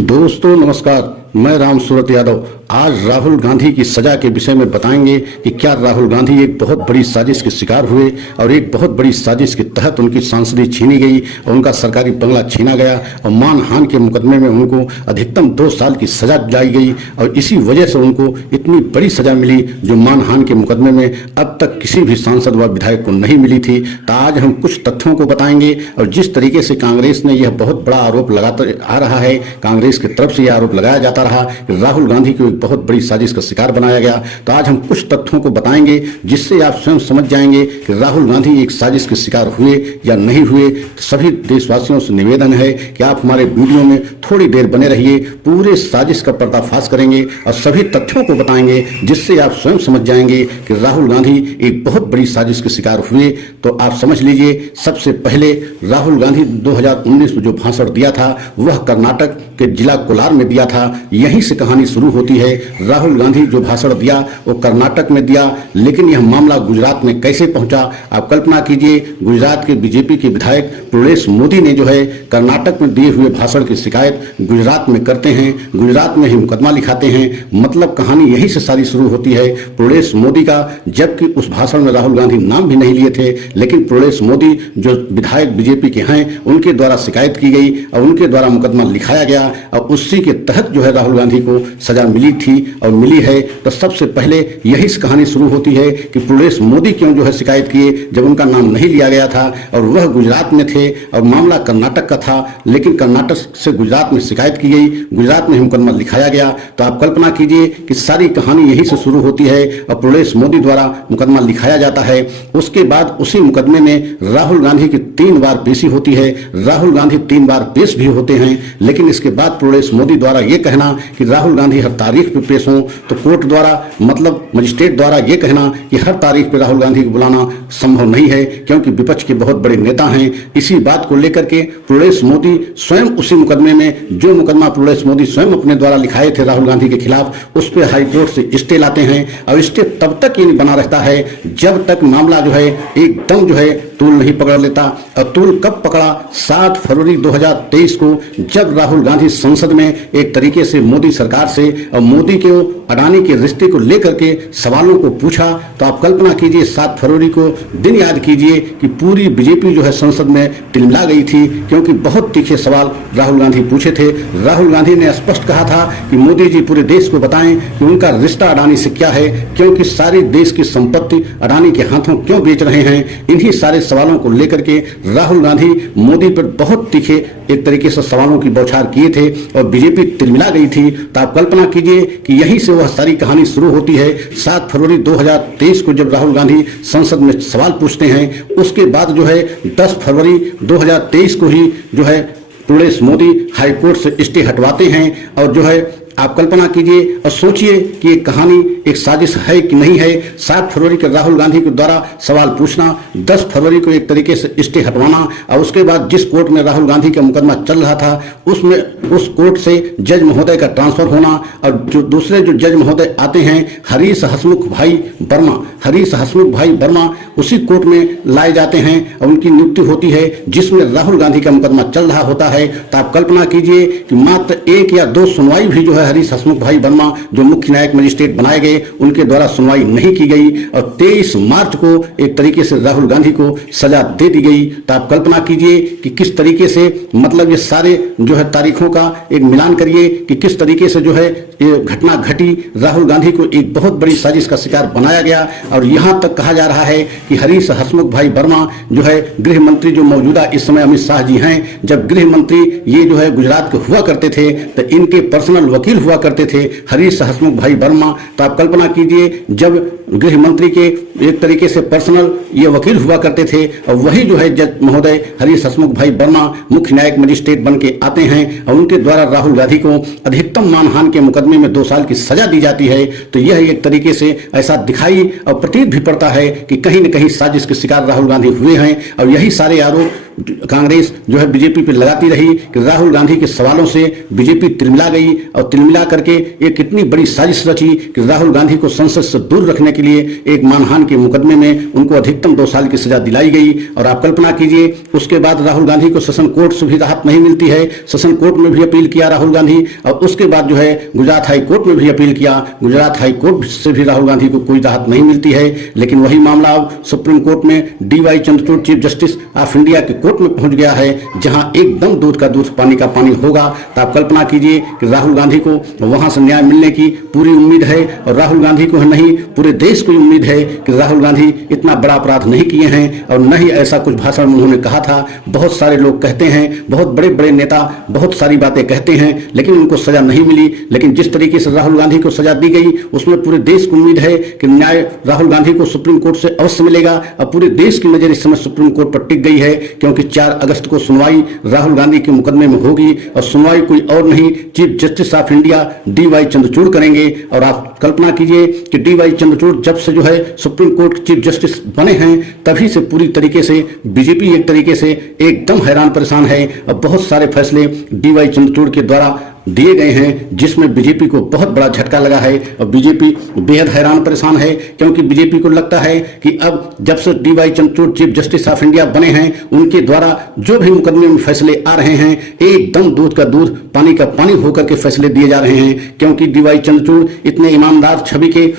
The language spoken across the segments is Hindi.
दोस्तों नमस्कार, मैं राम सूरत यादव। आज राहुल गांधी की सजा के विषय में बताएंगे कि क्या राहुल गांधी एक बहुत बड़ी साजिश के शिकार हुए और एक बहुत बड़ी साजिश के तहत उनकी सांसदी छीनी गई और उनका सरकारी बंगला छीना गया और मानहानि के मुकदमे में उनको अधिकतम 2 साल की सजा दिलाई गई और इसी वजह से उनको इतनी बड़ी सजा मिली जो मानहानि के मुकदमे में अब तक किसी भी सांसद व विधायक को नहीं मिली थी। तो आज हम कुछ तथ्यों को बताएंगे और जिस तरीके से कांग्रेस ने यह बहुत बड़ा आरोप लगाता आ रहा है, कांग्रेस की तरफ से यह आरोप लगाया जाता रहा कि राहुल गांधी को एक बहुत बड़ी साजिश का शिकार बनाया गया। तो आज हम कुछ तथ्यों को बताएंगे जिससे आप स्वयं समझ जाएंगे कि राहुल गांधी एक साजिश के शिकार हुए या नहीं हुए। तो सभी देशवासियों से निवेदन है कि आप हमारे वीडियो में थोड़ी देर बने रहिए, पूरे साजिश का पर्दाफाश करेंगे और सभी तथ्यों को बताएंगे जिससे आप स्वयं समझ जाएंगे कि राहुल गांधी एक बहुत बड़ी साजिश के शिकार हुए। तो आप समझ लीजिए, सबसे पहले राहुल गांधी 2019 में जो भाषण दिया था वह कर्नाटक के जिला कोलार में दिया था। यहीं से कहानी शुरू होती है। राहुल गांधी जो भाषण दिया वो कर्नाटक में दिया, लेकिन यह मामला गुजरात में कैसे पहुंचा आप कल्पना कीजिए। गुजरात के बीजेपी के विधायक प्रवेश मोदी ने जो है कर्नाटक में दिए हुए भाषण की शिकायत गुजरात में करते हैं, गुजरात में ही मुकदमा लिखाते हैं। मतलब कहानी यहीं से सारी शुरू होती है प्रवेश मोदी का, जबकि उस भाषण में राहुल गांधी नाम भी नहीं लिए थे, लेकिन प्रवेश मोदी जो विधायक बीजेपी के हैं उनके द्वारा शिकायत की गई और उनके द्वारा मुकदमा लिखाया गया और उसी के तहत जो है राहुल गांधी को सजा मिली थी और मिली है। तो सबसे पहले यही से कहानी शुरू होती है कि प्रवेश मोदी क्यों जो है शिकायत किए जब उनका नाम नहीं लिया गया था और वह गुजरात में थे और मामला कर्नाटक का था, लेकिन कर्नाटक से गुजरात में शिकायत की गई, गुजरात में मुकदमा लिखाया गया। तो आप कल्पना कीजिए कि सारी कहानी यही से शुरू होती है और प्रवेश मोदी द्वारा मुकदमा लिखाया जाता है। उसके बाद उसी मुकदमे में राहुल गांधी की 3 बार पेशी होती है। राहुल गांधी 3 बार पेश भी होते हैं, लेकिन इसके बाद प्रवेश मोदी द्वारा यह कहना कि राहुल गांधी हर तारीख पे पेश हों, तो कोर्ट द्वारा मतलब मजिस्ट्रेट द्वारा यह कहना कि हर तारीख पे राहुल गांधी को बुलाना संभव नहीं है क्योंकि विपक्ष के बहुत बड़े नेता हैं। इसी बात को लेकर के प्रवेश मोदी स्वयं उसी मुकदमे में जो मुकदमा प्रवेश मोदी स्वयं अपने द्वारा लिखाए थे राहुल गांधी के खिलाफ, उस पर हाईकोर्ट से स्टे लाते हैं और स्टे तब तक ही बना रहता है जब तक मामला जो है एकदम जो है तूल नहीं पकड़ लेता। और तूल कब पकड़ा? 7 फरवरी 2023 को, जब राहुल गांधी संसद में एक तरीके से मोदी सरकार से और मोदी के अडानी के रिश्ते को लेकर के सवालों को पूछा। तो आप कल्पना कीजिए 7 फरवरी को दिन याद कीजिए कि पूरी बीजेपी जो है संसद में तिलमिला गई थी क्योंकि बहुत तीखे सवाल राहुल गांधी पूछे थे। राहुल गांधी ने स्पष्ट कहा था कि मोदी जी पूरे देश को बताएं कि उनका रिश्ता अडानी से क्या है, क्योंकि सारी देश की संपत्ति अडानी के हाथों क्यों बेच रहे हैं। इन्हीं सारे सवालों को लेकर के राहुल गांधी मोदी पर बहुत तीखे एक तरीके से सवालों की बौछार किए थे और बीजेपी तिलमिला गई थी। तो आप कल्पना कीजिए कि यहीं से वह सारी कहानी शुरू होती है। 7 फरवरी 2023 को जब राहुल गांधी संसद में सवाल पूछते हैं, उसके बाद जो है 10 फरवरी 2023 को ही जो है प्रवेश मोदी हाईकोर्ट से स्टे हटवाते हैं और जो है आप कल्पना कीजिए और सोचिए कि ये कहानी एक साजिश है कि नहीं है। 7 फरवरी को राहुल गांधी के द्वारा सवाल पूछना, 10 फरवरी को एक तरीके से स्टे हटवाना और उसके बाद जिस कोर्ट में राहुल गांधी का मुकदमा चल रहा था उसमें उस कोर्ट से जज महोदय का ट्रांसफर होना और जो दूसरे जो जज महोदय आते हैं हरीश हसमुख भाई वर्मा उसी कोर्ट में लाए जाते हैं और उनकी नियुक्ति होती है जिसमें राहुल गांधी का मुकदमा चल रहा होता है। तो आप कल्पना कीजिए कि मात्र 1 या 2 सुनवाई भी जो है हरीश हसमुख भाई वर्मा जो मुख्य न्यायिक मजिस्ट्रेट बनाए गए उनके द्वारा सुनवाई नहीं की गई और 23 मार्च को एक तरीके से राहुल गांधी को सजा दे दी गई। तो आप कल्पना कीजिए कि किस तरीके से मतलब ये सारे जो है तारीखों का एक मिलान करिए कि किस तरीके से जो है ये घटना घटी। राहुल गांधी को एक बहुत बड़ी साजिश का शिकार बनाया गया और यहां तक कहा जा रहा है कि हरीश हसमुख भाई वर्मा जो है गृह मंत्री जो मौजूदा इस समय अमित शाह जी हैं, जब गृह मंत्री ये जो है गुजरात के हुआ करते थे तो इनके पर्सनल वकील हुआ करते थे हरीश हसमुख भाई वर्मा। तो आप कल्पना कीजिए जब गृह मंत्री के एक तरीके से पर्सनल ये वकील हुआ करते थे और वही जो है जज महोदय हरीश हसमुख भाई वर्मा मुख्य न्यायिक मजिस्ट्रेट बन के आते हैं और उनके द्वारा राहुल गांधी को अधिकतम मानहानि के मुकदमे में 2 साल की सजा दी जाती है। तो यह एक तरीके से ऐसा दिखाई और प्रतीत भी पड़ता है कि कहीं न कहीं साजिश के शिकार राहुल गांधी हुए हैं और यही सारे आरोप कांग्रेस जो है बीजेपी पे लगाती रही कि राहुल गांधी के सवालों से बीजेपी तिलमिला गई और तिलमिला करके एक कितनी बड़ी साजिश रची कि राहुल गांधी को संसद से दूर रखने के लिए एक मानहानि के मुकदमे में उनको अधिकतम 2 साल की सजा दिलाई गई। और आप कल्पना कीजिए उसके बाद राहुल गांधी को सेशन कोर्ट से भी राहत नहीं मिलती है, सेशन कोर्ट में भी अपील किया राहुल गांधी, और उसके बाद जो है गुजरात हाई कोर्ट में भी अपील किया, गुजरात हाई कोर्ट से भी राहुल गांधी को कोई राहत नहीं मिलती है। लेकिन वही मामला अब सुप्रीम कोर्ट में DY Chandrachud chief justice of India के कोर्ट में पहुंच गया है, जहां एकदम दूध का दूध पानी का पानी होगा। तो आप कल्पना कीजिए कि राहुल गांधी को वहां से न्याय मिलने की पूरी उम्मीद है, और राहुल गांधी को नहीं पूरे देश को उम्मीद है कि राहुल गांधी इतना बड़ा अपराध नहीं किए हैं और न ही ऐसा कुछ भाषण में उन्होंने कहा था। बहुत सारे लोग कहते हैं, बहुत बड़े बड़े नेता बहुत सारी बातें कहते हैं, लेकिन उनको सजा नहीं मिली। लेकिन जिस तरीके से राहुल गांधी को सजा दी गई उसमें पूरे देश को उम्मीद है कि न्याय राहुल गांधी को सुप्रीम कोर्ट से अवश्य मिलेगा। अब पूरे देश की नजर इस समय सुप्रीम कोर्ट पर टिक गई है, क्योंकि 4 अगस्त को सुनवाई राहुल गांधी के मुकदमे में होगी, और सुनवाई कोई और नहीं chief justice of India DY Chandrachud करेंगे। और आप कल्पना कीजिए कि DY चंद्रचूड़ जब से जो है सुप्रीम कोर्ट चीफ जस्टिस बने हैं तभी से पूरी तरीके से बीजेपी एक तरीके से एकदम हैरान परेशान है। अब बहुत सारे फैसले DY चंद्रचूड़ के द्वारा दिए गए हैं जिसमें बीजेपी को बहुत बड़ा झटका लगा है, और बीजेपी बेहद हैरान परेशान है, क्योंकि बीजेपी को लगता है कि अब जब से DY Chandrachud chief justice of India बने हैं उनके द्वारा जो भी मुकदमे में फैसले आ रहे हैं एकदम दूध का दूध पानी का पानी होकर के फैसले दिए जा रहे हैं। क्योंकि DY चंद्रचूड़ इतने ईमानदार छवि के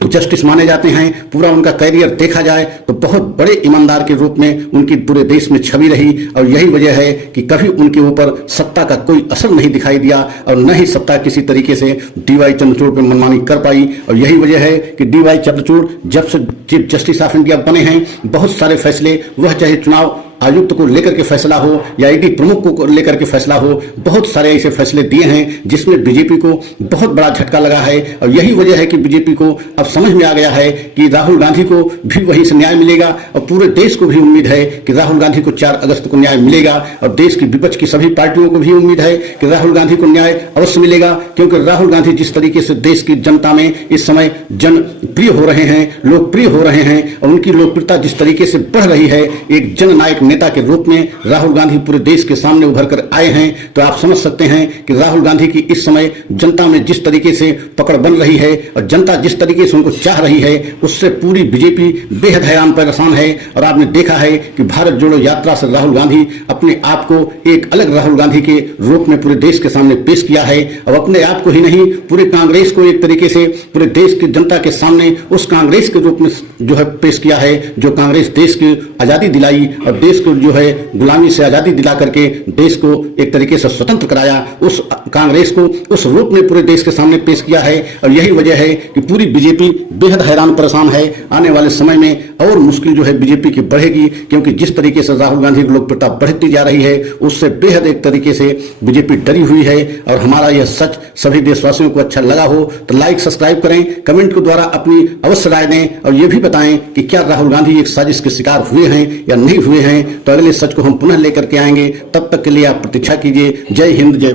जस्टिस माने जाते हैं, पूरा उनका कैरियर देखा जाए तो बहुत बड़े ईमानदार के रूप में उनकी पूरे देश में छवि रही, और यही वजह है कि कभी उनके ऊपर सत्ता का कोई असर नहीं दिखाई दिया और न ही सत्ता किसी तरीके से DY चंद्रचूड़ पर मनमानी कर पाई। और यही वजह है कि DY चंद्रचूड़ जब से चीफ जस्टिस ऑफ इंडिया बने हैं बहुत सारे फैसले, वह चाहे चुनाव आयुक्त को लेकर के फैसला हो या ईडी प्रमुख को लेकर के फैसला हो, बहुत सारे ऐसे फैसले दिए हैं जिसमें बीजेपी को बहुत बड़ा झटका लगा है। और यही वजह है कि बीजेपी को अब समझ में आ गया है कि राहुल गांधी को भी वहीं से न्याय मिलेगा, और पूरे देश को भी उम्मीद है कि राहुल गांधी को 4 अगस्त को न्याय मिलेगा, और देश की विपक्ष की सभी पार्टियों को भी उम्मीद है कि राहुल गांधी को न्याय अवश्य मिलेगा। क्योंकि राहुल गांधी जिस तरीके से देश की जनता में इस समय जनप्रिय हो रहे हैं, लोकप्रिय हो रहे हैं, और उनकी लोकप्रियता जिस तरीके से बढ़ रही है, एक जननायक नेता के रूप में राहुल गांधी पूरे देश के सामने उभर कर आए हैं। तो आप समझ सकते हैं कि राहुल गांधी की इस समय जनता में जिस तरीके से पकड़ बन रही है और जनता जिस तरीके से उनको चाह रही है, उससे पूरी बीजेपी बेहद हैरान परेशान है। और आपने देखा है कि भारत जोड़ो यात्रा से राहुल गांधी अपने आप को एक अलग राहुल गांधी के रूप में पूरे देश के सामने पेश किया है, और अपने आप को ही नहीं पूरे कांग्रेस को एक तरीके से पूरे देश की जनता के सामने उस कांग्रेस के रूप में जो है पेश किया है, जो कांग्रेस देश की आजादी दिलाई और देश को जो है गुलामी से आजादी दिला करके देश को एक तरीके से स्वतंत्र कराया, उस कांग्रेस को उस रूप में पूरे देश के सामने पेश किया है। और यही वजह है कि पूरी बीजेपी बेहद हैरान परेशान है। आने वाले समय में और मुश्किल जो है बीजेपी की बढ़ेगी, क्योंकि जिस तरीके से राहुल गांधी की लोकप्रियता बढ़ती जा रही है उससे बेहद एक तरीके से बीजेपी डरी हुई है। और हमारा यह सच सभी देशवासियों को अच्छा लगा हो तो लाइक सब्सक्राइब करें, कमेंट के द्वारा अपनी अवश्य राय दें, और ये भी बताएं कि क्या राहुल गांधी एक साजिश के शिकार हुए हैं या नहीं हुए हैं। तो अगले सच को हम पुनः लेकर के आएंगे, तब तक के लिए आप प्रतीक्षा कीजिए। जय हिंद, जय